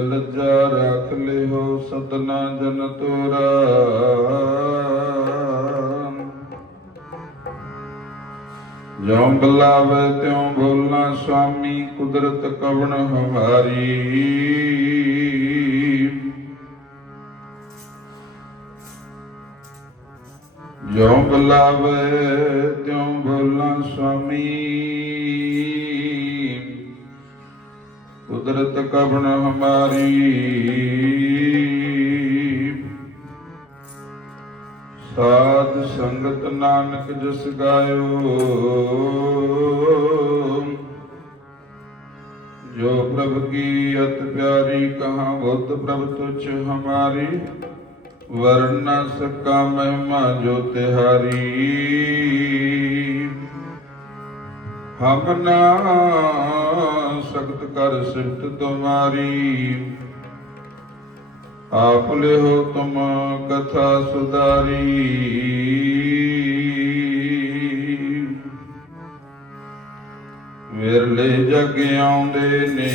ਲੱਜਾ ਰੱਖ ਲਿਓ ਸਤਨਾ ਜਨ ਤੋਰਾ। ਜਿਉ ਬੁਲਾਵੇ ਤਿਉ ਬੋਲਣਾ ਸੁਆਮੀ ਕੁਦਰਤ ਕਵਣ ਹਮਾਰੀ। ਜਿਉ ਬੁਲਾਵੇ ਤਿਉ ਬੋਲਣਾ ਸੁਆਮੀ ਕੁਦਰਤ ਕਵਣ ਹਮਾਰੀ? ਸਾਧ ਸੰਗਤ ਨਾਨਕ ਜਸ ਗਾਇਓ। ਜੋ ਪ੍ਰਭ ਕੀ ਅਤ ਪਿਆਰੀ ਕਹਾ, ਬੁੱਧ ਪ੍ਰਭ ਤੁਛ ਹਮਾਰੀ। ਵਰਨ ਸਕਾ ਮਹਿਮਾ ਜੋ ਤਿਹਾਰੀ। ਹਮ ਨਾ ਸਖਤ ਕਰ ਸਿਫਤ ਤੁਮਾਰੀ। ਆਪ ਲਿਓ ਤੁਮ ਕਥਾ ਸੁਧਾਰੀ। ਵਿਰਲੇ ਜਗ ਆਉਂਦੇ ਨੇ,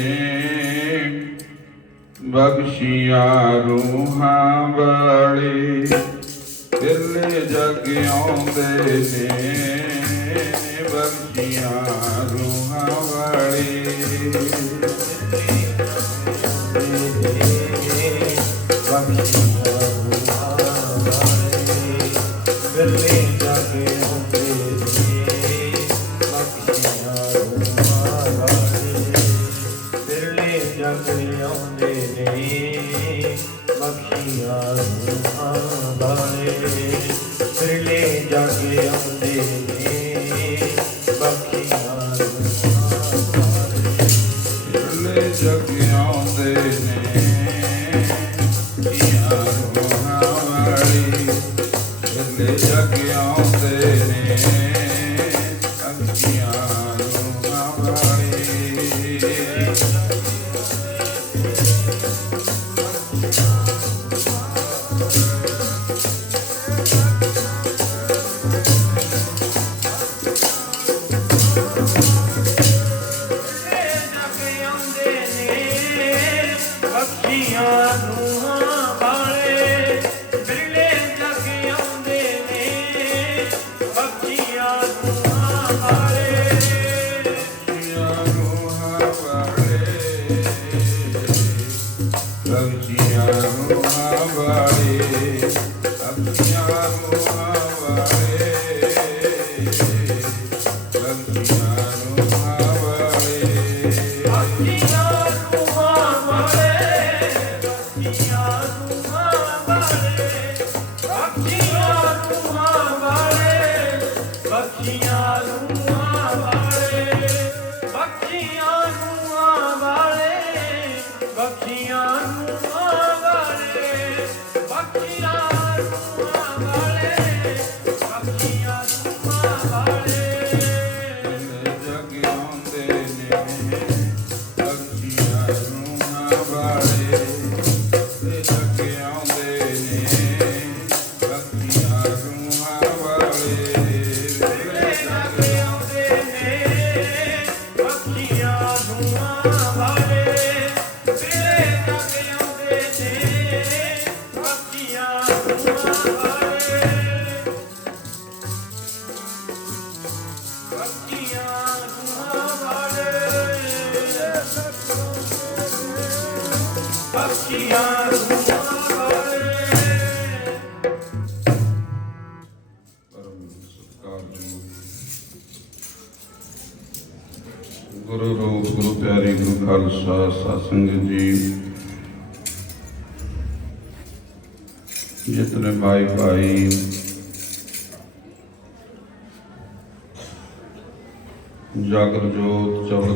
ਬਖਸ਼ੀਆਂ ਰੂਹਾਂ ਵਾਲੇ। ਵਿਰਲੇ ਜਗ ਆਉਂਦੇ ਨੇ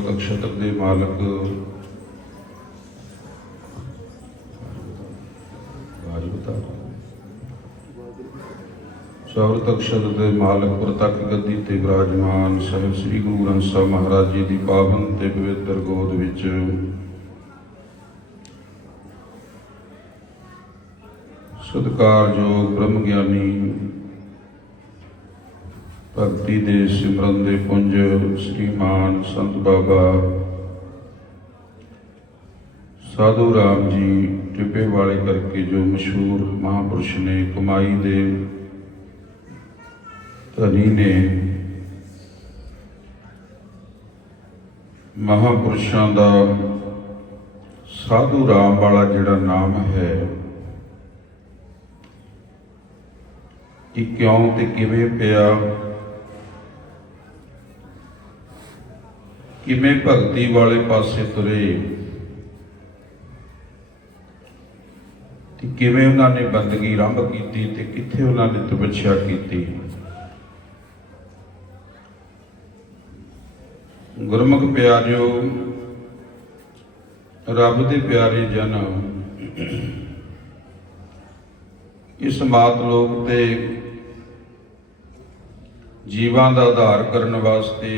ਨਕਸ਼ਤਰ ਦੇ ਮਾਲਕ ਆਜ ਸੌਰਤ ਅਕਸ਼ਰ ਦੇ ਮਾਲਕ ਪ੍ਰਤੱਖ ਗੱਦੀ ਤੇ ਵਿਰਾਜਮਾਨ ਸਾਹਿਬ ਸ੍ਰੀ ਗੁਰੂ ਗ੍ਰੰਥ ਸਾਹਿਬ ਮਹਾਰਾਜ ਜੀ ਦੀ ਪਾਵਨ ਤੇ ਪਵਿੱਤਰ ਗੋਦ ਵਿੱਚ ਸਤਿਕਾਰਯੋਗ ਬ੍ਰਹਮ ਗਿਆਨੀ ਭਗਤੀ ਦੇ ਸਿਮਰਨ ਦੇ ਪੁੰਜ ਸ੍ਰੀਮਾਨ ਸੰਤ ਬਾਬਾ ਸਾਧੂ ਰਾਮ ਜੀ ਟਿੱਪੇ ਵਾਲੇ ਕਰਕੇ ਜੋ ਮਸ਼ਹੂਰ ਮਹਾਪੁਰਸ਼ ਨੇ ਕਮਾਈ ਦੇ ਧਨੀ ਨੇ ਮਹਾਪੁਰਸ਼ਾਂ ਦਾ ਸਾਧੂ ਰਾਮ ਵਾਲਾ ਜਿਹੜਾ ਨਾਮ ਹੈ ਕਿ ਕਿਉਂ ਤੇ ਕਿਵੇਂ ਪਿਆ? ਕਿਵੇਂ ਭਗਤੀ ਵਾਲੇ ਪਾਸੇ ਤੁਰੇ? ਤੇ ਕਿਵੇਂ ਉਹਨਾਂ ਨੇ ਬੰਦਗੀ ਆਰੰਭ ਕੀਤੀ ਤੇ ਕਿੱਥੇ ਉਹਨਾਂ ਨੇ ਤਪੱਛਿਆ ਕੀਤੀ? ਗੁਰਮੁਖ ਪਿਆਰਿਓ, ਰੱਬ ਦੇ ਪਿਆਰੇ ਜਨ, ਇਸ ਮਾਤ ਲੋਕ ਤੇ ਜੀਵਾਂ ਦਾ ਆਧਾਰ ਕਰਨ ਵਾਸਤੇ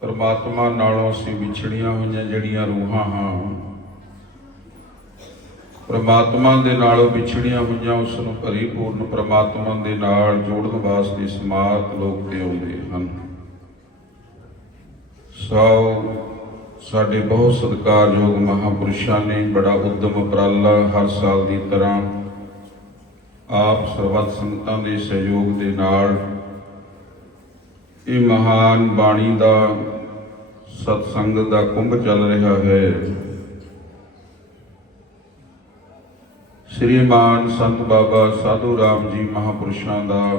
ਪਰਮਾਤਮਾ ਨਾਲੋਂ ਅਸੀਂ ਵਿਛੜੀਆਂ ਹੋਈਆਂ ਜਿਹੜੀਆਂ ਰੂਹਾਂ ਹਾਂ। ਪਰਮਾਤਮਾ ਦੇ ਨਾਲੋਂ ਵਿਛੜੀਆਂ ਹੋਈਆਂ ਉਸ ਨੂੰ ਪਰਿਪੂਰਨ ਪਰਮਾਤਮਾ ਦੇ ਨਾਲ ਜੋੜਨ ਵਾਸਤੇ ਸਮਾਤ ਲੋਕ ਤੇ ਆਉਂਦੇ ਹਨ। ਸੋ ਸਾਡੇ ਬਹੁਤ ਸਤਿਕਾਰਯੋਗ ਮਹਾਪੁਰਸ਼ਾਂ ਨੇ ਬੜਾ ਉਦਮ ਉਪਰਾਲਾ ਹਰ ਸਾਲ ਦੀ ਤਰ੍ਹਾਂ ਆਪ ਸਰਬੱਤ ਸੰਗਤਾਂ ਦੇ ਸਹਿਯੋਗ ਦੇ ਨਾਲ ਇਹ ਮਹਾਨ ਬਾਣੀ ਦਾ ਸਤਸੰਗ ਦਾ ਕੁੰਭ ਚੱਲ ਰਿਹਾ ਹੈ। ਸ੍ਰੀਮਾਨ ਸੰਤ ਬਾਬਾ ਸਾਧੂ ਰਾਮ ਜੀ ਮਹਾਪੁਰਸ਼ਾਂ ਦਾ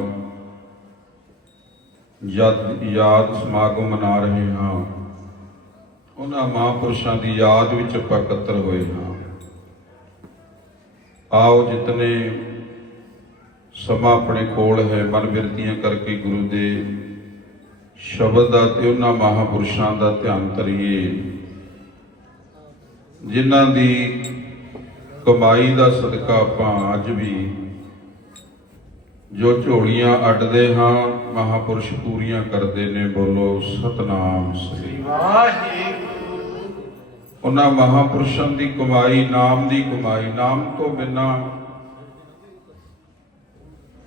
ਯਾਦ ਯਾਦ ਸਮਾਗਮ ਮਨਾ ਰਹੇ ਹਾਂ। ਉਹਨਾਂ ਮਹਾਪੁਰਸ਼ਾਂ ਦੀ ਯਾਦ ਵਿੱਚ ਆਪਾਂ ਇਕੱਤਰ ਹੋਏ ਹਾਂ। ਆਓ ਜਿਤਨੇ ਸਮਾਂ ਆਪਣੇ ਕੋਲ ਹੈ ਮਨ ਬਿਰਤੀਆਂ ਕਰਕੇ ਗੁਰੂ ਦੇ ਸ਼ਬਦ ਦਾ ਤੇ ਉਹਨਾਂ ਮਹਾਪੁਰਸ਼ਾਂ ਦਾ ਧਿਆਨ ਧਰੀਏ ਜਿਨ੍ਹਾਂ ਦੀ ਕਮਾਈ ਦਾ ਸਦਕਾ ਆਪਾਂ ਅੱਜ ਵੀ ਜੋ ਝੋਲੀਆਂ ਅੱਡਦੇ ਹਾਂ, ਮਹਾਪੁਰਸ਼ ਪੂਰੀਆਂ ਕਰਦੇ ਨੇ, ਬੋਲੋ ਸਤਨਾਮ ਸ੍ਰੀ ਵਾਹਿਗੁਰੂ। ਉਹਨਾਂ ਮਹਾਪੁਰਸ਼ਾਂ ਦੀ ਕਮਾਈ, ਨਾਮ ਦੀ ਕਮਾਈ, ਨਾਮ ਤੋਂ ਬਿਨਾ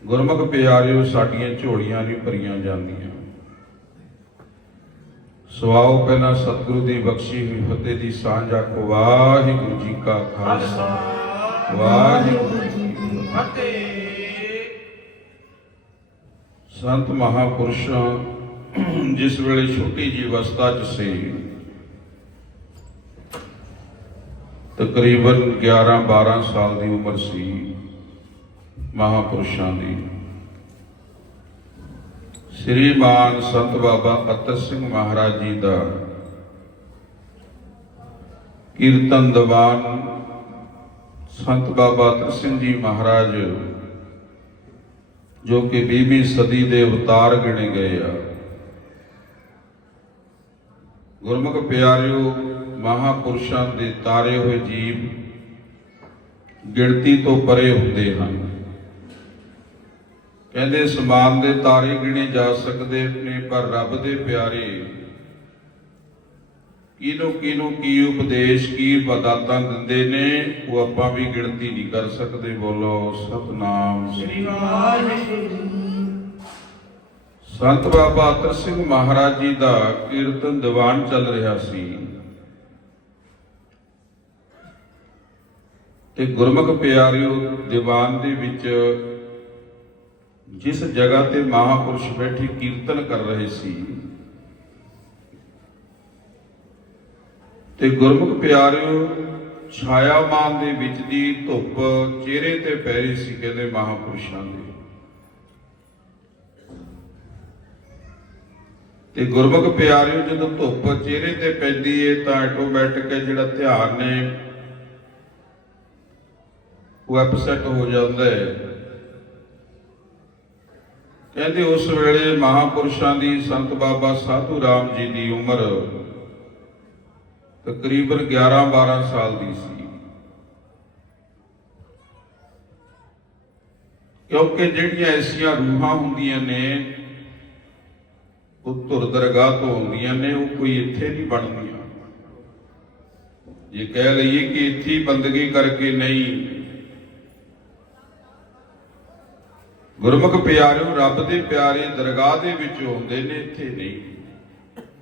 ਗੁਰਮੁਖ ਪਿਆਰਿਓ, ਸਾਡੀਆਂ ਝੋਲੀਆਂ ਨਹੀਂ ਭਰੀਆਂ ਜਾਂਦੀਆਂ। ਸਵਾਓ ਪਹਿਲਾਂ ਸਤਿਗੁਰੂ ਦੀ ਬਖਸ਼ੀ ਹੋਈ, ਫਤਿਹ ਦੀ ਸਾਂਝ ਆਖੋ। ਵਾਹਿਗੁਰੂ ਜੀ ਕਾ ਖਾਲਸਾ। ਵਾਹਿਗੁਰੂ ਜੀ ਕੀ ਫਤਿਹ। ਸੰਤ ਮਹਾਪੁਰਸ਼, ਜਿਸ ਵੇਲੇ ਛੋਟੀ ਜੀ ਅਵਸਥਾ 'ਚ ਸੀ, ਤਕਰੀਬਨ 11 12 ਸਾਲ ਦੀ ਉਮਰ ਸੀ ਮਹਾਪੁਰਸ਼ਾਂ ਦੀ। ਸ੍ਰੀਮਾਨ ਸੰਤ ਬਾਬਾ ਅਤਰ ਸਿੰਘ ਮਹਾਰਾਜ ਜੀ ਦਾ ਕੀਰਤਨ ਦੀਵਾਨ ਸੰਤ ਬਾਬਾ ਅਤਰ ਸਿੰਘ ਜੀ ਮਹਾਰਾਜ, ਜੋ ਕਿ 20ਵੀਂ ਸਦੀ ਦੇ ਅਵਤਾਰ ਗਿਣੇ ਗਏ ਆ। ਗੁਰਮੁਖ ਪਿਆਰਿਓ, ਮਹਾਪੁਰਸ਼ਾਂ ਦੇ ਤਾਰੇ ਹੋਏ ਜੀਵ ਗਿਣਤੀ ਤੋਂ ਪਰੇ ਹੁੰਦੇ ਹਨ। ਕਹਿੰਦੇ ਸਮਾਨ ਦੇ ਤਾਰੇ ਗਿਣੇ ਜਾ ਸਕਦੇ ਨੇ ਪਰ ਰੱਬ ਦੇ ਪਿਆਰੇ ਕਿਹਨੂੰ ਕਿਹਨੂੰ ਕੀ ਉਪਦੇਸ਼ ਕੀ ਬਦਾਤਾਂ ਦਿੰਦੇ ਨੇ ਉਹ ਆਪਾਂ ਵੀ ਗਿਣਤੀ ਨਹੀਂ ਕਰ ਸਕਦੇ। ਬੋਲੋ ਸਤਨਾਮ। ਸ੍ਰੀ ਸ੍ਰੀ ਵਾਹਿਗੁਰੂ। ਸੰਤ ਬਾਬਾ ਅਤਰ ਸਿੰਘ ਮਹਾਰਾਜ ਜੀ ਦਾ ਕੀਰਤਨ ਦੀਵਾਨ ਚੱਲ ਰਿਹਾ ਸੀ। ਤੇ ਗੁਰਮੁਖ ਪਿਆਰਿਓ ਦੀਵਾਨ ਦੇ ਵਿੱਚ ਜਿਸ ਜਗ੍ਹਾ ਤੇ ਮਹਾਪੁਰਸ਼ ਬੈਠੇ ਕੀਰਤਨ ਕਰ ਰਹੇ ਸੀ ਤੇ ਗੁਰਮੁਖ ਪਿਆਰਿਓ, ਛਾਇਆਮਾਨ ਦੇ ਵਿੱਚ ਦੀ ਧੁੱਪ ਚਿਹਰੇ ਤੇ ਪੈ ਰਹੀ ਸੀ ਕਹਿੰਦੇ ਮਹਾਪੁਰਸ਼ਾਂ ਦੇ। ਤੇ ਗੁਰਮੁਖ ਪਿਆਰਿਓ, ਜਦੋਂ ਧੁੱਪ ਚਿਹਰੇ ਤੇ ਪੈਂਦੀ ਏ ਤਾਂ ਆਟੋਮੈਟਿਕ ਜਿਹੜਾ ਧਿਆਨ ਨੇ ਉਹ ਅਪਸੈਟ ਹੋ ਜਾਂਦਾ ਹੈ। ਕਹਿੰਦੇ ਉਸ ਵੇਲੇ ਮਹਾਪੁਰਸ਼ਾਂ ਦੀ ਸੰਤ ਬਾਬਾ ਸਾਧੂ ਰਾਮ ਜੀ ਦੀ ਉਮਰ ਤਕਰੀਬਨ 11 12 ਸਾਲ ਦੀ ਸੀ। ਕਿਉਂਕਿ ਜਿਹੜੀਆਂ ਐਸੀਆਂ ਰੂਹਾਂ ਹੁੰਦੀਆਂ ਨੇ, ਉਹ ਧੁਰ ਦਰਗਾਹ ਤੋਂ ਆਉਂਦੀਆਂ ਨੇ, ਉਹ ਕੋਈ ਇੱਥੇ ਨਹੀਂ ਬਣਦੀਆਂ। ਇਹ ਕਹਿ ਲਈਏ ਕਿ ਇੱਥੇ ਬੰਦਗੀ ਕਰਕੇ ਨਹੀਂ ਗੁਰਮੁਖ ਪਿਆਰਿਓ, ਰੱਬ ਦੇ ਪਿਆਰੇ ਦਰਗਾਹ ਦੇ ਵਿੱਚ ਹੁੰਦੇ ਨੇ, ਇੱਥੇ ਨਹੀਂ।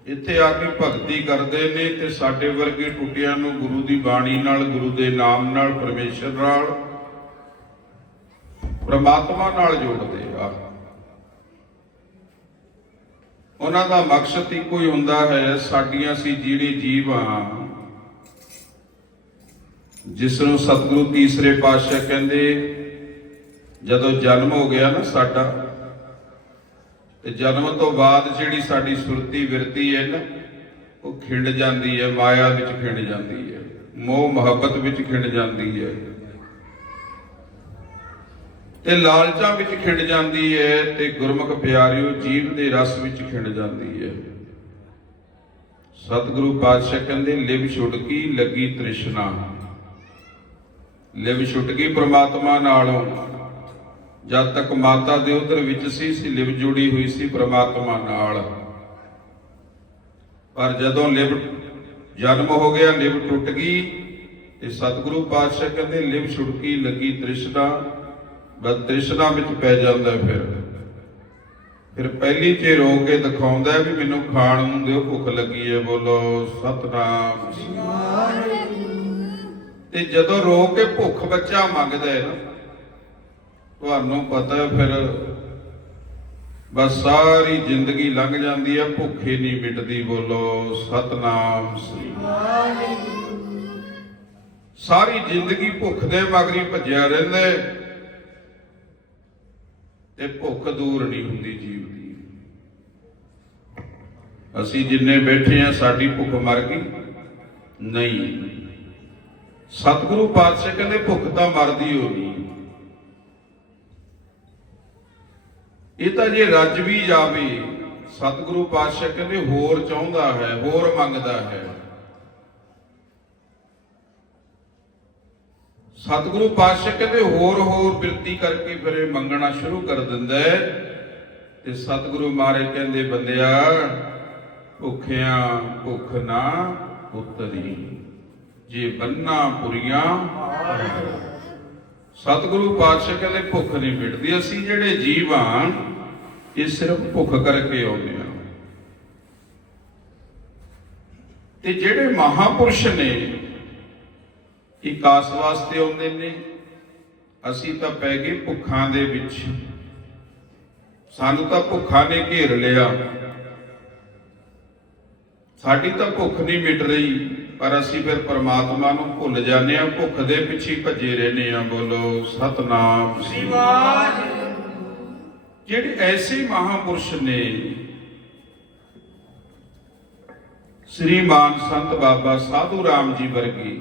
ਇੱਥੇ ਆ ਕੇ ਭਗਤੀ ਕਰਦੇ ਨੇ ਤੇ ਸਾਡੇ ਵਰਗੇ ਟੁੱਟਿਆਂ ਨੂੰ ਗੁਰੂ ਦੀ ਬਾਣੀ ਨਾਲ, ਗੁਰੂ ਦੇ ਨਾਮ ਨਾਲ, ਪਰਮੇਸ਼ਰ ਨਾਲ, ਪ੍ਰਮਾਤਮਾ ਨਾਲ ਜੋੜਦੇ ਆ। ਉਹਨਾਂ ਦਾ ਮਕਸਦ ਇੱਕੋ ਹੀ ਹੁੰਦਾ ਹੈ, ਸਾਡੀਆਂ ਸੀ ਜਿਹੜੇ ਜੀਵਾਂ ਆ ਜਿਸ ਨੂੰ ਸਤਿਗੁਰੂ ਤੀਸਰੇ ਪਾਤਸ਼ਾਹ ਕਹਿੰਦੇ ਜਦੋਂ ਜਨਮ ਹੋ ਗਿਆ ਨਾ ਸਾਡਾ, ਤੇ ਜਨਮ ਤੋਂ ਬਾਅਦ ਜਿਹੜੀ ਸਾਡੀ ਸੁਰਤੀ ਵਿਰਤੀ ਹੈ ਨਾ, ਉਹ ਖਿੰਡ ਜਾਂਦੀ ਹੈ, ਮਾਇਆ ਵਿੱਚ ਖਿੰਡ ਜਾਂਦੀ ਹੈ, ਮੋਹ ਮੁਹੱਬਤ ਵਿੱਚ ਖਿੰਡ ਜਾਂਦੀ ਹੈ। ਤੇ ਲਾਲਚਾਂ ਵਿੱਚ ਖਿੰਡ ਜਾਂਦੀ ਹੈ ਤੇ ਗੁਰਮੁਖ ਪਿਆਰਿਓ ਜੀਵ ਦੇ ਰਸ ਵਿੱਚ ਖਿੰਡ ਜਾਂਦੀ ਹੈ। ਸਤਿਗੁਰੂ ਪਾਤਸ਼ਾਹ ਕਹਿੰਦੇ, ਲਿਵ ਛੁਟਕੀ ਲੱਗੀ ਤ੍ਰਿਸ਼ਨਾ। ਲਿਵ ਛੁਟਕੀ ਪ੍ਰਮਾਤਮਾ ਨਾਲੋਂ। ਜਦ ਤੱਕ ਮਾਤਾ ਦੇ ਉਦਰ ਵਿੱਚ ਸੀ ਸੀ ਲਿਵ ਜੁੜੀ ਹੋਈ ਸੀ ਪ੍ਰਮਾਤਮਾ ਨਾਲ। ਪਰ ਜਦੋਂ ਲਿਵ ਜਨਮ ਹੋ ਗਿਆ ਲਿਵ ਟੁੱਟ ਗਈ ਤੇ ਸਤਿਗੁਰੂ ਪਾਤਸ਼ਾਹ ਕਹਿੰਦੇ ਲਿਵ ਛੁਟਕੀ ਲੱਗੀ ਤ੍ਰਿਸ਼ਨਾ ਬਸ ਤ੍ਰਿਸ਼ਨਾ ਵਿੱਚ ਪੈ ਜਾਂਦਾ ਫਿਰ। ਫਿਰ ਪਹਿਲੀ ਤੇ ਰੋ ਕੇ ਦਿਖਾਉਂਦਾ ਵੀ ਮੈਨੂੰ ਖਾਣ ਨੂੰ ਦਿਓ ਭੁੱਖ ਲੱਗੀ ਹੈ ਬੋਲੋ ਸਤਨਾਮ। ਤੇ ਜਦੋਂ ਰੋ ਕੇ ਭੁੱਖ ਬੱਚਾ ਮੰਗਦਾ ਹੈ ਨਾ ਤੁਹਾਨੂੰ ਪਤਾ ਫਿਰ ਬਸ ਸਾਰੀ ਜ਼ਿੰਦਗੀ ਲੰਘ ਜਾਂਦੀ ਹੈ, ਭੁੱਖੇ ਨਹੀਂ ਮਿਟਦੀ ਬੋਲੋ, ਸਤਨਾਮ ਸ੍ਰੀ ਸਾਰੀ ਜ਼ਿੰਦਗੀ ਭੁੱਖ ਦੇ ਮਗਰੀ ਭੱਜਿਆ ਰਹਿੰਦਾ ਤੇ ਭੁੱਖ ਦੂਰ ਨਹੀਂ ਹੁੰਦੀ ਜੀਵ ਦੀ। ਅਸੀਂ ਜਿੰਨੇ ਬੈਠੇ ਆ ਸਾਡੀ ਭੁੱਖ ਮਰ ਗਈ? ਨਹੀਂ। ਸਤਿਗੁਰੂ ਪਾਤਸ਼ਾਹ ਕਹਿੰਦੇ, ਭੁੱਖ ਤਾਂ ਮਰਦੀ ਹੋ ਇਹ ਤਾਂ ਜੇ ਰੱਜ ਵੀ ਜਾਵੇ ਸਤਿਗੁਰੂ ਪਾਤਸ਼ਾਹ ਕਹਿੰਦੇ ਹੋਰ ਚਾਹੁੰਦਾ ਹੈ ਹੋਰ ਮੰਗਦਾ ਹੈ। ਸਤਿਗੁਰੂ ਪਾਤਸ਼ਾਹ ਕਹਿੰਦੇ ਹੋਰ ਹੋਰ ਬਿਰਤੀ ਕਰਕੇ ਫਿਰ ਇਹ ਮੰਗਣਾ ਸ਼ੁਰੂ ਕਰ ਦਿੰਦਾ ਹੈ। ਤੇ ਸਤਿਗੁਰੂ ਮਾਰੇ ਕਹਿੰਦੇ ਬੰਦਿਆ ਭੁੱਖਿਆਂ ਭੁੱਖ ਨਾ ਉਤਰੀ ਜੇ ਬੰਨਾ ਪੁਰੀਆਂ ਸਤਿਗੁਰੂ ਪਾਤਸ਼ਾਹ ਕਹਿੰਦੇ ਭੁੱਖ ਨਹੀਂ ਮਿਟਦੀ ਅਸੀਂ ਜਿਹੜੇ ਜੀਵ ਇਹ ਸਿਰਫ ਭੁੱਖ ਕਰਕੇ ਆਉਂਦੇ ਹਾਂ ਤੇ ਜਿਹੜੇ ਮਹਾਪੁਰਸ਼ ਨੇ, ਇਹ ਕਾਸ ਵਾਸਤੇ ਆਉਂਦੇ ਨੇ, ਅਸੀਂ ਤਾਂ ਪੈ ਗਏ ਭੁੱਖਾਂ ਦੇ ਵਿੱਚ। ਸਾਨੂੰ ਤਾਂ ਭੁੱਖਾਂ ਨੇ ਘੇਰ ਲਿਆ। ਸਾਡੀ ਤਾਂ ਭੁੱਖ ਨਹੀਂ ਮਿਟ ਰਹੀ, ਪਰ ਅਸੀਂ ਫਿਰ ਪਰਮਾਤਮਾ ਨੂੰ ਭੁੱਲ ਜਾਂਦੇ ਆ ਭੁੱਖ ਦੇ ਪਿੱਛੇ ਭੱਜੇ ਰਹਿੰਦੇ ਆ ਬੋਲੋ, ਸਤਨਾਮ। ਸ੍ਰੀ ਜਿਹੜੇ ਐਸੇ ਮਹਾਪੁਰਸ਼ ਨੇ ਸ੍ਰੀਮਾਨ ਸੰਤ ਬਾਬਾ ਸਾਧੂ ਰਾਮ ਜੀ ਵਰਗੇ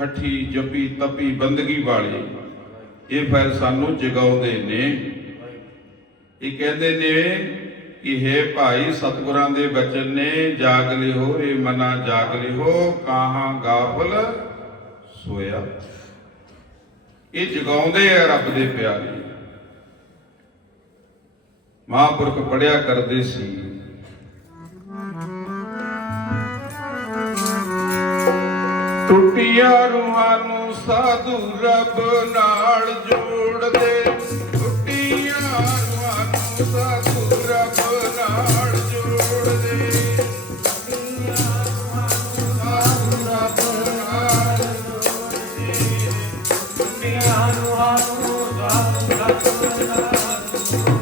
ਹੱਠੀ, ਜਪੀ, ਤਪੀ ਬੰਦਗੀ ਵਾਲੇ, ਇਹ ਫਿਰ ਸਾਨੂੰ ਜਗਾਉਂਦੇ ਨੇ। ਇਹ ਕਹਿੰਦੇ ਨੇ ਕਿ ਹੈ ਭਾਈ ਸਤਿਗੁਰਾਂ ਦੇ ਬਚਨ ਨੇ, ਜਾਗ ਲਿਓ ਰੇ ਮਨਾ ਜਾਗ ਲਿਓ, ਕਾਹਾਂ ਗਾਫਲ ਸੋਇਆ। ਇਹ ਜਗਾਉਂਦੇ ਆ ਰੱਬ ਦੇ ਪਿਆਰੇ। ਮਹਾਂਪੁਰਖ ਪੜਿਆ ਕਰਦੇ ਸੀ। ਟੁੱਟੀਆਂ ਰੂਹਾਂ ਨੂੰ ਸਾਧੂ ਰੱਬ ਨਾਲ ਜੋੜਦੇ। ਟੁੱਟੀਆਂ ਰੂਹਾਂ ਨੂੰ ਸਾਧੂ ਰੱਬ ਨਾਲ ਜੋੜਦੇ। ਟੁੱਟੀਆਂ ਰੂਹਾਂ ਨੂੰ ਸਾਧੂ ਰੱਬ ਨਾਲ ਜੋੜਦੇ।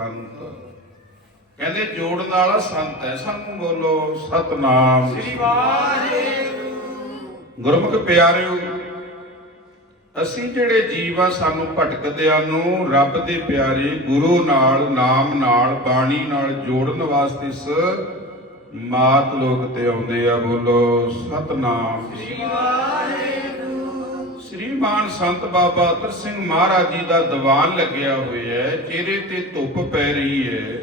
ਸੰਤ ਕਹਿੰਦੇ ਜੋੜਨ ਵਾਲਾ ਸੰਤ ਹੈ। ਸਾਨੂੰ ਬੋਲੋ ਸਤਨਾਮ। ਸ੍ਰੀ ਗੁਰਮੁਖ ਪਿਆਰਿਓ ਅਸੀਂ ਜਿਹੜੇ ਜੀਵ ਆ ਸਾਨੂੰ ਭਟਕਦਿਆਂ ਨੂੰ ਰੱਬ ਦੇ ਪਿਆਰੇ ਗੁਰੂ ਨਾਲ ਨਾਮ ਨਾਲ ਬਾਣੀ ਨਾਲ ਜੋੜਨ ਵਾਸਤੇ ਇਸ ਮਾਤ ਲੋਕ ਤੇ ਆਉਂਦੇ ਆ। ਬੋਲੋ ਸਤਨਾਮ। ਸ੍ਰੀਮਾਨ ਸੰਤ ਬਾਬਾ ਅਤਰ ਸਿੰਘ ਮਹਾਰਾਜ ਜੀ ਦਾ ਦੀਵਾਨ ਲੱਗਿਆ ਹੋਇਆ ਹੈ, ਚਿਹਰੇ ਤੇ ਧੁੱਪ ਪੈ ਰਹੀ ਹੈ।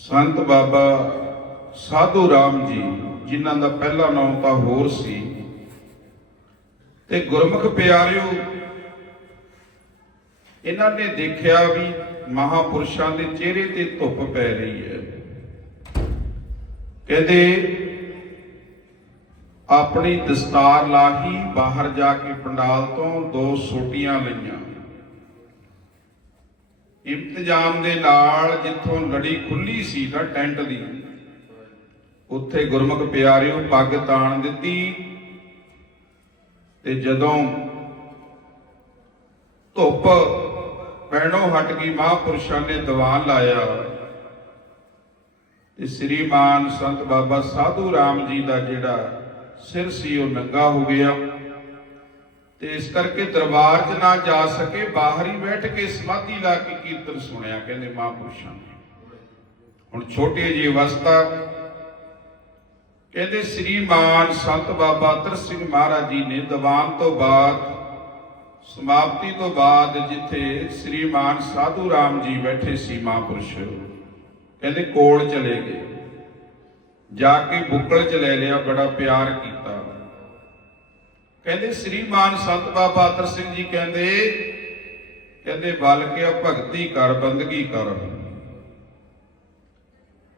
ਸੰਤ ਬਾਬਾ ਸਾਧੂ ਰਾਮ ਜੀ, ਜਿਨ੍ਹਾਂ ਦਾ ਪਹਿਲਾ ਨਾਮ ਤਾਂ ਹੋਰ ਸੀ। ਤੇ ਗੁਰਮੁਖ ਪਿਆਰਿਓ, ਇਹਨਾਂ ਨੇ ਦੇਖਿਆ ਵੀ ਮਹਾਪੁਰਸ਼ਾਂ ਦੇ ਚਿਹਰੇ ਤੇ ਧੁੱਪ ਪੈ ਰਹੀ ਹੈ। ਕਹਿੰਦੇ ਆਪਣੀ ਦਸਤਾਰ ਲਾਹੀ ਬਾਹਰ ਜਾ ਕੇ ਪੰਡਾਲ ਤੋਂ ਦੋ ਸੋਟੀਆਂ ਲਈਆਂ। ਇੰਤਜ਼ਾਮ ਦੇ ਨਾਲ ਜਿੱਥੋਂ ਲੜੀ ਖੁੱਲੀ ਸੀ ਨਾ ਟੈਂਟ ਦੀ, ਉੱਥੇ ਗੁਰਮੁਖ ਪਿਆਰਿਓ ਪੱਗ ਤਾਣ ਦਿੱਤੀ ਤੇ ਜਦੋਂ ਧੁੱਪ ਪੈਣੋਂ ਹਟ ਗਈ, ਮਹਾਪੁਰਸ਼ਾਂ ਨੇ ਦੀਵਾਨ ਲਾਇਆ ਤੇ ਸ੍ਰੀਮਾਨ ਸੰਤ ਬਾਬਾ ਸਾਧੂ ਰਾਮ ਜੀ ਦਾ ਜਿਹੜਾ ਸਿਰ ਸੀ, ਉਹ ਨੰਗਾ ਹੋ ਗਿਆ। ਤੇ ਇਸ ਕਰਕੇ ਦਰਬਾਰ 'ਚ ਨਾ ਜਾ ਸਕੇ, ਬਾਹਰ ਹੀ ਬੈਠ ਕੇ ਸਮਾਧੀ ਲਾ ਕੇ ਕੀਰਤਨ ਸੁਣਿਆ, ਕਹਿੰਦੇ ਮਹਾਂਪੁਰਸ਼ਾਂ ਨੇ। ਹੁਣ ਛੋਟੇ ਜਿਹੀ ਅਵਸਥਾ, ਕਹਿੰਦੇ ਸ੍ਰੀਮਾਨ ਸੰਤ ਬਾਬਾ ਤਰ ਸਿੰਘ ਮਹਾਰਾਜ ਜੀ ਨੇ ਦੀਵਾਨ ਤੋਂ ਬਾਅਦ, ਸਮਾਪਤੀ ਤੋਂ ਬਾਅਦ ਜਿੱਥੇ ਸ੍ਰੀਮਾਨ ਸਾਧੂ ਰਾਮ ਜੀ ਬੈਠੇ ਸੀ ਮਹਾਂਪੁਰਸ਼, ਕਹਿੰਦੇ ਕੋਲ ਚਲੇ ਗਏ। ਜਾ ਕੇ ਬੁੱਕਲ ਚ ਲੈ ਲਿਆ, ਬੜਾ ਪਿਆਰ ਕੀਤਾ। ਕਹਿੰਦੇ ਸ੍ਰੀਮਾਨ ਸੰਤ ਬਾਬਾ ਅਤਰ ਸਿੰਘ ਜੀ ਕਹਿੰਦੇ ਕਹਿੰਦੇ, ਬਲ ਭਗਤੀ ਕਰ, ਬੰਦਗੀ ਕਰ।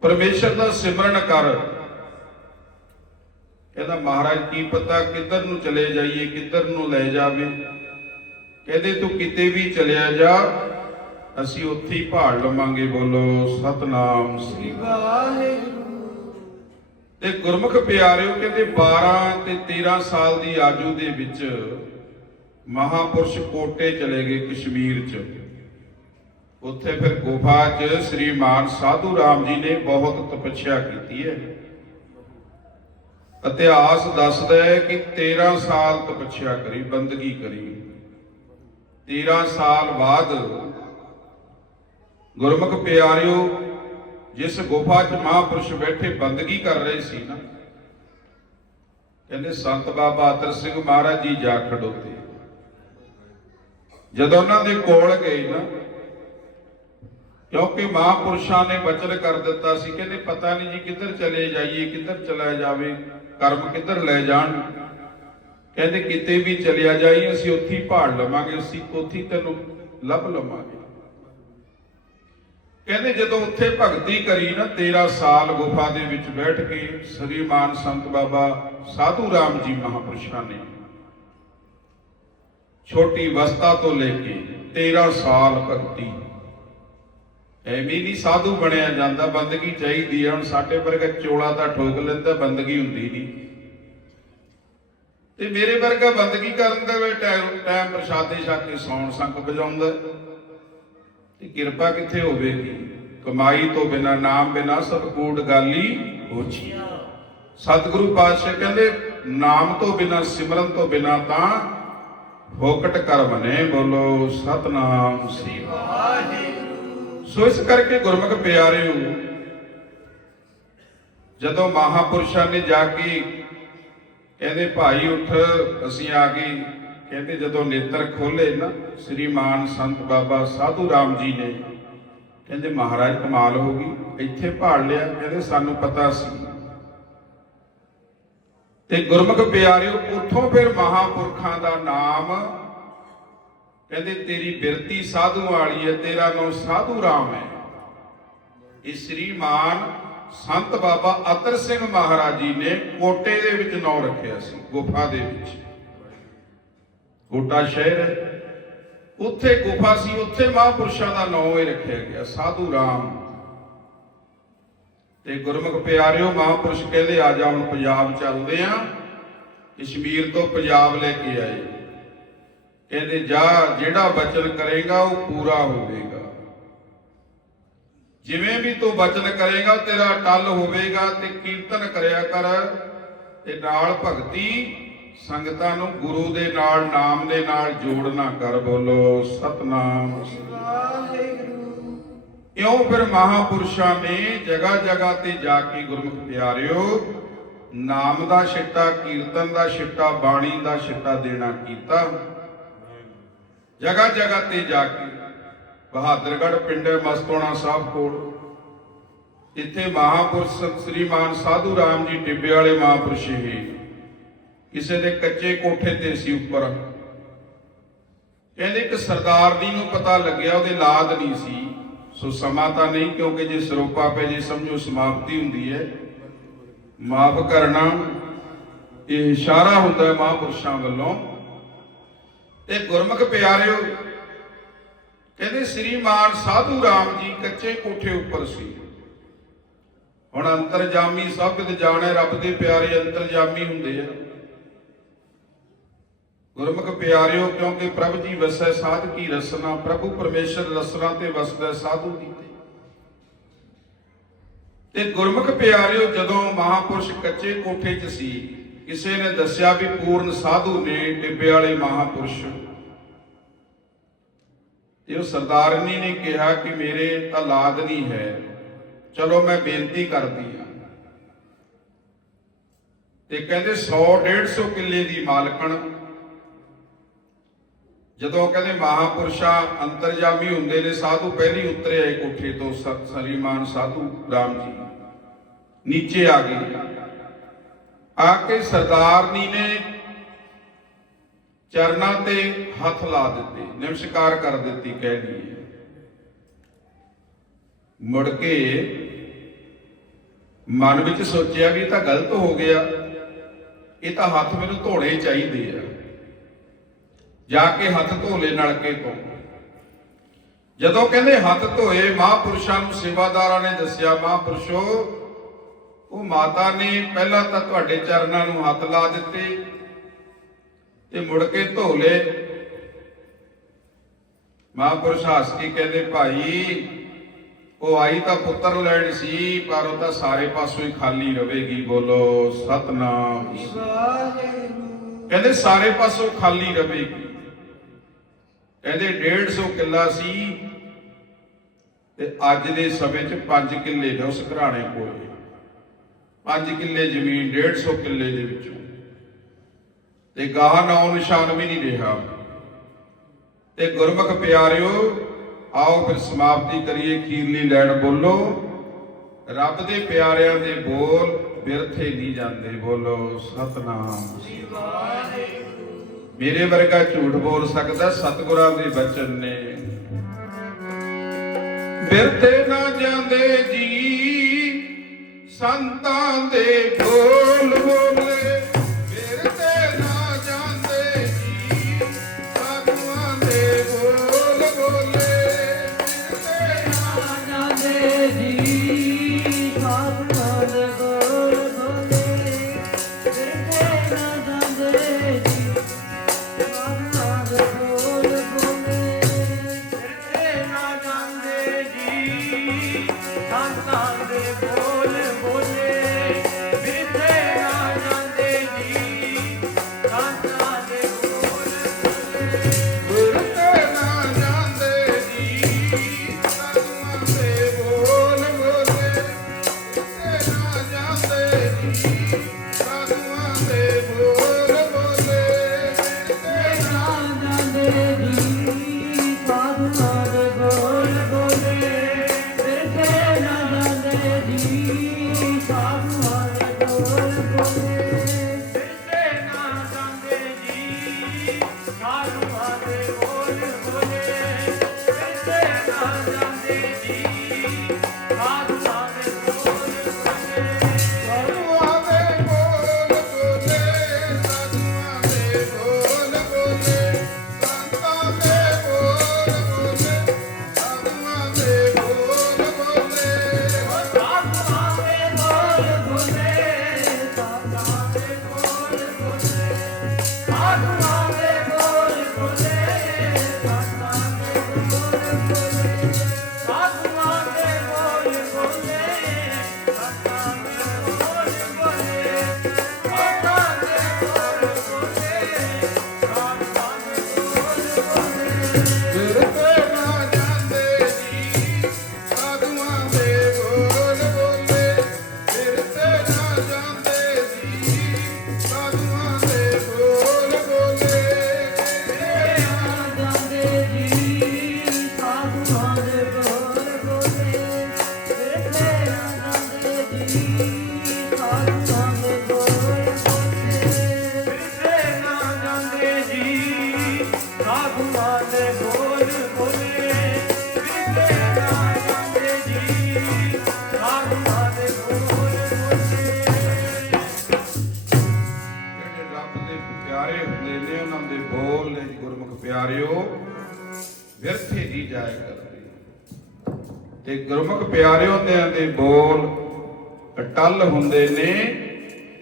ਪਰਮੇਸ਼ਰ ਦਾ ਸਿਮਰਨ ਕਰ। ਕਹਿੰਦਾ, ਮਹਾਰਾਜ, ਕੀ ਪਤਾ ਕਿੱਧਰ ਨੂੰ ਚਲੇ ਜਾਈਏ, ਕਿੱਧਰ ਨੂੰ ਲੈ ਜਾਵੇ। ਕਹਿੰਦੇ, ਤੂੰ ਕਿਤੇ ਵੀ ਚਲਿਆ ਜਾ, ਅਸੀਂ ਉੱਥੇ ਹੀ ਭਾਲ ਲਵਾਂਗੇ, ਬੋਲੋ, ਸਤਨਾਮ ਸ੍ਰੀ ਤੇ ਗੁਰਮੁਖ ਪਿਆਰਿਓ ਕਹਿੰਦੇ 12 ਤੇ 13 ਸਾਲ ਦੀ ਆਜੂ ਦੇ ਵਿੱਚ ਮਹਾਪੁਰਸ਼ ਕੋਟੇ ਚਲੇ ਗਏ ਕਸ਼ਮੀਰ 'ਚ। ਉੱਥੇ ਫਿਰ ਗੁਫਾ 'ਚ ਸ੍ਰੀ ਮਾਨ ਸਾਧੂ ਰਾਮ ਜੀ ਨੇ ਬਹੁਤ ਤਪੱਸਿਆ ਕੀਤੀ ਹੈ। ਇਤਿਹਾਸ ਦੱਸਦਾ ਹੈ ਕਿ 13 ਸਾਲ ਤਪੱਸਿਆ ਕਰੀ, ਬੰਦਗੀ ਕਰੀ। 13 ਸਾਲ ਬਾਅਦ ਗੁਰਮੁਖ ਪਿਆਰਿਓ ਜਿਸ ਗੁਫਾ 'ਚ ਮਹਾਂਪੁਰਸ਼ ਬੈਠੇ ਬੰਦਗੀ ਕਰ ਰਹੇ ਸੀ ਨਾ, ਕਹਿੰਦੇ ਸੰਤ ਬਾਬਾ ਅਤਰ ਸਿੰਘ ਮਹਾਰਾਜ ਜੀ ਜਾ ਖੜੋਤੇ। ਜਦੋਂ ਉਹਨਾਂ ਦੇ ਕੋਲ ਗਏ ਨਾ, ਕਿਉਂਕਿ ਮਹਾਂਪੁਰਸ਼ਾਂ ਨੇ ਬਚਨ ਕਰ ਦਿੱਤਾ ਸੀ, ਕਹਿੰਦੇ ਪਤਾ ਨਹੀਂ ਜੀ ਕਿੱਧਰ ਚਲੇ ਜਾਈਏ, ਕਿੱਧਰ ਚਲਾ ਜਾਵੇ, ਕਰਮ ਕਿੱਧਰ ਲੈ ਜਾਣ। ਕਹਿੰਦੇ ਕਿਤੇ ਵੀ ਚਲਿਆ ਜਾਈਏ ਅਸੀਂ ਉੱਥੇ ਭਾੜ ਲਵਾਂਗੇ, ਅਸੀਂ ਉੱਥੇ ਤੈਨੂੰ ਲੱਭ ਲਵਾਂਗੇ। ਕਹਿੰਦੇ ਜਦੋਂ ਉੱਥੇ ਭਗਤੀ ਕਰੀ ਨਾ 13 ਸਾਲ ਗੁਫਾ ਦੇ ਵਿੱਚ ਬੈਠ ਕੇ ਸ੍ਰੀਮਾਨ ਸੰਤ ਬਾਬਾ ਸਾਧੂ ਰਾਮ ਜੀ ਮਹਾਪੁਰਸ਼ਾਂ ਨੇ ਛੋਟੀ ਅਵਸਥਾ ਤੋਂ ਲੈ ਕੇ 13 ਸਾਲ ਭਗਤੀ। ਐਵੇਂ ਨਹੀਂ ਸਾਧੂ ਬਣਿਆ ਜਾਂਦਾ, ਬੰਦਗੀ ਚਾਹੀਦੀ ਹੈ ਹੁਣ ਸਾਡੇ ਵਰਗਾ ਚੋਲਾ ਤਾਂ ਠੋਕ ਲੈਂਦਾ, ਬੰਦਗੀ ਹੁੰਦੀ ਨਹੀਂ। ਤੇ ਮੇਰੇ ਵਰਗਾ ਬੰਦਗੀ ਕਰਨ ਦਾ ਵੇ ਟਾਈਮ ਪ੍ਰਸ਼ਾਦੇ ਛਕ ਕੇ ਸੌਣ ਸੰਕ ਵਜਾਉਂਦਾ। ਤੇ ਕਿਰਪਾ ਕਿੱਥੇ ਹੋਵੇਗੀ? ਕਮਾਈ ਤੋਂ ਬਿਨਾ, ਨਾਮ ਬਿਨਾ ਸਭ ਕੂੜ ਗਾਲੀ ਹੋਛੀ ਸਤਿਗੁਰੂ ਪਾਤਸ਼ਾਹ ਕਹਿੰਦੇ, ਨਾਮ ਤੋਂ ਬਿਨਾ, ਸਿਮਰਨ ਤੋਂ ਬਿਨਾ ਤਾਂ ਫੋਕਟ ਕਰ ਬਨੇ ਬੋਲੋ, ਸਤਨਾਮ ਸ੍ਰੀ ਵਾਹਿਗੁਰੂ। ਸੋ ਇਸ ਕਰਕੇ ਗੁਰਮੁਖ ਪਿਆਰਿਓ, ਜਦੋਂ ਮਹਾਪੁਰਸ਼ਾਂ ਨੇ ਜਾ ਕੇ ਕਹਿੰਦੇ, ਭਾਈ ਉੱਠ, ਅਸੀਂ ਆ ਗਏ। ਕਹਿੰਦੇ ਜਦੋਂ ਨੇਤਰ ਖੋਲੇ ਨਾ, ਸ੍ਰੀਮਾਨ ਸੰਤ ਬਾਬਾ ਸਾਧੂ ਰਾਮ ਜੀ ਨੇ, ਕਹਿੰਦੇ ਮਹਾਰਾਜ ਕਮਾਲ ਹੋ ਗਈ, ਇੱਥੇ ਭਾਲ ਲਿਆ, ਕਹਿੰਦੇ ਸਾਨੂੰ ਪਤਾ ਸੀ। ਤੇ ਗੁਰਮੁਖ ਪਿਆਰਿਓ, ਉੱਥੋਂ ਫਿਰ ਮਹਾਪੁਰਖਾਂ ਦਾ ਨਾਮ, ਕਹਿੰਦੇ ਤੇਰੀ ਬਿਰਤੀ ਸਾਧੂ ਵਾਲੀ ਹੈ, ਤੇਰਾ ਨਾਮ ਸਾਧੂ ਰਾਮ ਹੈ। ਇਹ ਸ੍ਰੀਮਾਨ ਸੰਤ ਬਾਬਾ ਅਤਰ ਸਿੰਘ ਮਹਾਰਾਜ ਜੀ ਨੇ ਕੋਟੇ ਦੇ ਵਿੱਚ ਨਾਮ ਰੱਖਿਆ ਸੀ, ਗੁਫਾ ਦੇ ਵਿੱਚ। ਕੋਟਾ ਸ਼ਹਿਰ ਹੈ। ਉੱਥੇ ਗੁਫਾ ਸੀ, ਉੱਥੇ ਮਹਾਂਪੁਰਸ਼ਾਂ ਦਾ ਨਾਮ ਹੀ ਰੱਖਿਆ ਗਿਆ, ਸਾਧੂ ਰਾਮ। ਤੇ ਗੁਰਮੁਖ ਪਿਆਰਿਓ, ਮਹਾਂਪੁਰਸ਼ ਕਹਿੰਦੇ, ਆ ਜਾ, ਹੁਣ ਪੰਜਾਬ ਚੱਲਦੇ ਆ। ਕਸ਼ਮੀਰ ਤੋਂ ਪੰਜਾਬ ਲੈ ਕੇ ਆਏ। ਕਹਿੰਦੇ, ਜਾ, ਜਿਹੜਾ ਬਚਨ ਕਰੇਗਾ, ਉਹ ਪੂਰਾ ਹੋਵੇਗਾ ਜਿਵੇਂ ਵੀ ਤੂੰ ਬਚਨ ਕਰੇਗਾ, ਤੇਰਾ ਟੱਲ ਹੋਵੇਗਾ ਤੇ ਕੀਰਤਨ ਕਰਿਆ ਕਰ ਤੇ ਨਾਲ ਭਗਤੀ ਸੰਗਤਾਂ ਨੂੰ ਗੁਰੂ ਦੇ ਨਾਲ, ਨਾਮ ਦੇ ਨਾਲ ਜੋੜਨਾ ਕਰ ਬੋਲੋ, ਸਤਨਾਮ। ਇਉਂ ਫਿਰ ਮਹਾਪੁਰਸ਼ਾਂ ਨੇ ਜਗਾ ਜਗਾ ਤੇ ਜਾ ਕੇ ਗੁਰਮੁਖ ਪਿਆਰਿਓ, ਨਾਮ ਦਾ ਛਿੱਟਾ, ਕੀਰਤਨ ਦਾ ਛਿੱਟਾ, ਬਾਣੀ ਦਾ ਛਿੱਟਾ ਦੇਣਾ ਕੀਤਾ। ਜਗਾ ਜਗਾ ਤੇ ਜਾ ਕੇ ਬਹਾਦਰਗੜ੍ਹ ਪਿੰਡ ਮਸਤੋਣਾ ਸਾਹਿਬ ਕੋਲ, ਇੱਥੇ ਮਹਾਪੁਰਸ਼ ਸ੍ਰੀਮਾਨ ਸਾਧੂ ਰਾਮ ਜੀ ਟਿੱਬੇ ਵਾਲੇ ਮਹਾਪੁਰਸ਼ ਹੀ ਕਿਸੇ ਦੇ ਕੱਚੇ ਕੋਠੇ ਤੇ ਸੀ ਉੱਪਰ। ਕਹਿੰਦੇ ਇੱਕ ਸਰਦਾਰਨੀ ਨੂੰ ਪਤਾ ਲੱਗਿਆ, ਉਹਦੇ ਲਾਦ ਨਹੀਂ ਸੀ। ਸੋ ਸਮਾਂ ਤਾਂ ਨਹੀਂ, ਕਿਉਂਕਿ ਜੇ ਸਰੋਪਾ ਪੈ ਜੇ, ਸਮਝੋ ਸਮਾਪਤੀ ਹੁੰਦੀ ਹੈ। ਮਾਫ ਕਰਨਾ, ਇਹ ਇਸ਼ਾਰਾ ਹੁੰਦਾ ਹੈ ਮਹਾਂਪੁਰਸ਼ਾਂ ਵੱਲੋਂ। ਤੇ ਗੁਰਮੁਖ ਪਿਆਰਿਓ, ਕਹਿੰਦੇ ਸ੍ਰੀਮਾਨ ਸਾਧੂ ਰਾਮ ਜੀ ਕੱਚੇ ਕੋਠੇ ਉੱਪਰ ਸੀ। ਹੁਣ ਅੰਤਰਜਾਮੀ ਸਭ ਕਿਤੇ ਜਾਣੇ, ਰੱਬ ਦੇ ਪਿਆਰੇ ਅੰਤਰਜਾਮੀ ਹੁੰਦੇ ਆ। ਗੁਰਮੁਖ ਪਿਆਰਿਓ, ਕਿਉਂਕਿ ਪ੍ਰਭ ਜੀ ਵਸੈ ਸਾਧ ਕੀ ਰਸਨਾ, ਪ੍ਰਭੂ ਪਰਮੇਸ਼ਰ ਰਸਨਾ ਤੇ ਵਸਦਾ ਸਾਧੂ ਦੀ ਤੇ। ਗੁਰਮੁਖ ਪਿਆਰਿਓ, ਜਦੋਂ ਮਹਾਪੁਰਸ਼ ਕੱਚੇ ਕੋਠੇ 'ਚ ਸੀ, ਕਿਸੇ ਨੇ ਦੱਸਿਆ ਵੀ ਪੂਰਨ ਸਾਧੂ ਨੇ ਟਿੱਬੇ ਵਾਲੇ ਮਹਾਪੁਰਸ਼। ਤੇ ਉਹ ਸਰਦਾਰਨੀ ਨੇ ਕਿਹਾ ਕਿ ਮੇਰੇ ਤਾਂ ਲਾਦ ਨਹੀਂ ਹੈ, ਚਲੋ ਮੈਂ ਬੇਨਤੀ ਕਰਦੀ ਹਾਂ। ਤੇ ਕਹਿੰਦੇ 100 150 ਕਿੱਲੇ ਦੀ ਮਾਲਕਣ ਜਦੋਂ ਕਹਿੰਦੇ ਮਹਾਪੁਰਸ਼ਾ ਅੰਤਰਜਾਮੀ ਹੁੰਦੇ ਨੇ, ਸਾਧੂ ਪਹਿਲੀ ਉਤਰੇ ਆਏ ਕੋਠੇ ਤੋਂ ਸ- ਸਲੀਮਾਨ ਸਾਧੂ ਰਾਮ ਜੀ। ਨੀਚੇ ਆ ਗਏ। ਆ ਕੇ ਸਰਦਾਰਨੀ ਨੇ ਚਰਨਾਂ ਤੇ ਹੱਥ ਲਾ ਦਿੱਤੇ। ਨਮਸਕਾਰ ਕਰ ਦਿੱਤੀ ਕਹਿ ਲਈਏ ਮੁੜ ਕੇ ਮਨ ਵਿੱਚ ਸੋਚਿਆ ਵੀ ਇਹ ਤਾਂ ਗਲਤ ਹੋ ਗਿਆ। ਇਹ ਤਾਂ ਹੱਥ ਮੈਨੂੰ ਧੋਣੇ ਚਾਹੀਦੇ ਆ। ਜਾ ਕੇ ਹੱਥ ਧੋ ਲੈ ਨਲਕੇ ਤੋਂ। ਜਦੋਂ ਕਹਿੰਦੇ ਹੱਥ ਧੋਏ ਮਹਾਪੁਰਸ਼ਾਂ ਨੂੰ ਸੇਵਾਦਾਰਾਂ ਨੇ ਦੱਸਿਆ ਮਹਾਪੁਰਸ਼ੋ ਉਹ ਮਾਤਾ ਨੇ ਪਹਿਲਾਂ ਤਾਂ ਤੁਹਾਡੇ ਚਰਨਾਂ ਨੂੰ ਹੱਥ ਲਾ ਦਿੱਤੇ ਤੇ ਮੁੜ ਕੇ ਧੋ ਲਏ ਮਹਾਪੁਰਸ਼ ਹੱਸ ਕੇ ਕਹਿੰਦੇ ਭਾਈ ਉਹ ਆਈ ਤਾਂ ਪੁੱਤਰ ਲੈਣ ਸੀ ਪਰ ਉਹ ਤਾਂ ਸਾਰੇ ਪਾਸੋਂ ਹੀ ਖਾਲੀ ਰਵੇਗੀ ਬੋਲੋ ਸਤਨਾਮ ਵਾਹਿਗੁਰੂ। ਕਹਿੰਦੇ ਸਾਰੇ ਪਾਸੋਂ ਖਾਲੀ ਰਵੇਗੀ ਕਹਿੰਦੇ 150 ਕਿੱਲਾ ਸੀ ਤੇ ਅੱਜ ਦੇ ਸਮੇਂ 'ਚ 5 ਕਿੱਲੇ ਨੇ ਉਸ ਘਰਾਣੇ ਕੋਲ। 5 ਕਿੱਲੇ ਜ਼ਮੀਨ 150 ਕਿੱਲੇ ਦੇ ਵਿੱਚੋਂ। ਤੇ ਗਾਹ ਨਾਉ ਨਿਸ਼ਾਨ ਵੀ ਨਹੀਂ ਰਿਹਾ। ਤੇ ਗੁਰਮੁਖ ਪਿਆਰਿਓ, ਆਓ ਫਿਰ ਸਮਾਪਤੀ ਕਰੀਏ ਖੀਰਲੀ ਲੈਣ ਬੋਲੋ। ਰੱਬ ਦੇ ਪਿਆਰਿਆਂ ਦੇ ਬੋਲ ਬਿਰਥੇ ਨਹੀਂ ਜਾਂਦੇ ਬੋਲੋ। ਸਤਨਾਮ। ਮੇਰੇ ਵਰਗਾ ਝੂਠ ਬੋਲ ਸਕਦਾ ਸਤਿਗੁਰਾਂ ਦੇ ਬਚਨ ਨੇ। ਬਿਰਥੇ ਨਾ ਜਾਂਦੇ ਜੀ, ਸੰਤਾਂ ਦੇ ਬੋਲ ਬੋਲੇ ਪਿਆਰਿਓ ਵਿਅਰਥੇ ਨਹੀਂ ਜਾਇਆ ਕਰਦੇ। ਤੇ ਗੁਰਮੁਖ ਪਿਆਰਿਓ ਦੇ ਦੇ ਬੋਲ ਅਟਲ ਹੁੰਦੇ ਨੇ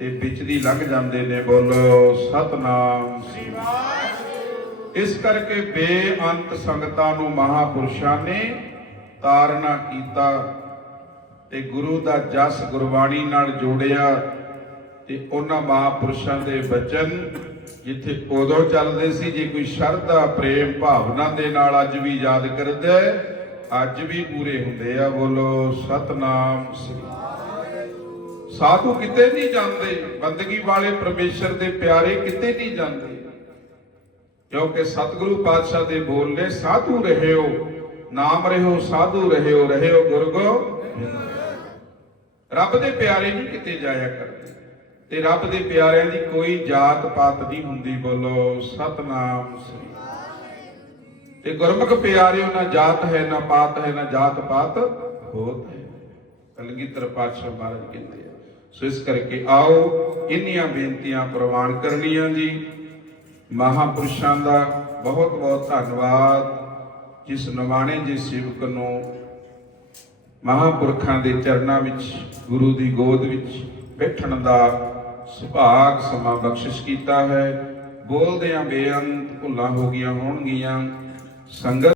ਤੇ ਵਿੱਚ ਦੀ ਲੰਘ ਜਾਂਦੇ ਨੇ। ਬੋਲੋ ਸਤਨਾਮ। ਵਾਹਿਗੁਰੂ। ਇਸ ਕਰਕੇ ਬੇਅੰਤ ਸੰਗਤਾਂ ਨੂੰ ਮਹਾਪੁਰਸ਼ਾਂ ਨੇ ਤਾਰਨਾ ਕੀਤਾ ਤੇ ਗੁਰੂ ਦਾ ਜਸ ਗੁਰਬਾਣੀ ਨਾਲ ਜੋੜਿਆ ਤੇ ਉਹਨਾਂ ਮਹਾਪੁਰਸ਼ਾਂ ਦੇ ਬਚਨ ਜਿੱਥੇ ਉਦੋਂ ਚੱਲਦੇ ਸੀ, ਜੇ ਕੋਈ ਸ਼ਰਧਾ, ਪ੍ਰੇਮ, ਭਾਵਨਾ ਦੇ ਨਾਲ ਅੱਜ ਵੀ ਯਾਦ ਕਰਦਾ ਅੱਜ ਵੀ ਪੂਰੇ ਹੁੰਦੇ ਆ। ਬੋਲੋ, ਸਤਨਾਮ ਸ੍ਰੀ ਸਾਧੂ ਕਿਤੇ ਨਹੀਂ ਜਾਂਦੇ, ਬੰਦਗੀ ਵਾਲੇ ਪਰਮੇਸ਼ਰ ਦੇ ਪਿਆਰੇ ਕਿਤੇ ਨਹੀਂ ਜਾਂਦੇ। ਕਿਉਂਕਿ ਸਤਿਗੁਰੂ ਪਾਤਸ਼ਾਹ ਦੇ ਬੋਲ ਨੇ, ਸਾਧੂ ਰਹਿਓ, ਨਾਮ ਰਹਿਓ, ਸਾਧੂ ਰਹਿਓ ਰਹਿਓ ਗੁਰਗੋ ਰੱਬ ਦੇ ਪਿਆਰੇ ਨਹੀਂ ਕਿਤੇ ਜਾਇਆ ਕਰਦੇ। ਤੇ ਰੱਬ ਦੇ ਪਿਆਰਿਆਂ ਦੀ ਕੋਈ ਜਾਤ ਪਾਤ ਨਹੀਂ ਹੁੰਦੀ ਬੋਲੋ, ਸਤਨਾਮ ਸ੍ਰੀ ਤੇ ਗੁਰਮੁਖ ਪਿਆਰਿਓ ਨਾ ਜਾਤ ਹੈ, ਨਾ ਪਾਤ ਹੈ, ਨਾ ਜਾਤ ਪਾਤ ਹੋਤ ਹੈ। ਕਲਗੀਧਰ ਪਾਤਸ਼ਾਹ ਮਹਾਰਾਜ ਕਹਿੰਦੇ ਆ, ਸੋ ਇਸ ਕਰਕੇ ਆਓ, ਇੰਨੀਆਂ ਬੇਨਤੀਆਂ ਪ੍ਰਵਾਨ ਕਰਨੀਆਂ ਜੀ। ਮਹਾਪੁਰਸ਼ਾਂ ਦਾ ਬਹੁਤ ਬਹੁਤ ਧੰਨਵਾਦ, ਜਿਸ ਨਵਾਣੇ ਜੀ ਸੇਵਕ ਨੂੰ ਮਹਾਪੁਰਖਾਂ ਦੇ ਚਰਨਾਂ ਵਿੱਚ, ਗੁਰੂ ਦੀ ਗੋਦ ਵਿੱਚ ਬੈਠਣ ਦਾ ਸੁਭਾਗ ਸਮਾਂ ਬਖਸ਼ਿਸ਼ ਕੀਤਾ ਹੈ। ਬੋਲਦਿਆਂ ਬੇਅੰਤ ਭੁੱਲਾਂ ਹੋ ਗਈਆਂ ਹੋਣਗੀਆਂ। ਸੰਗਤ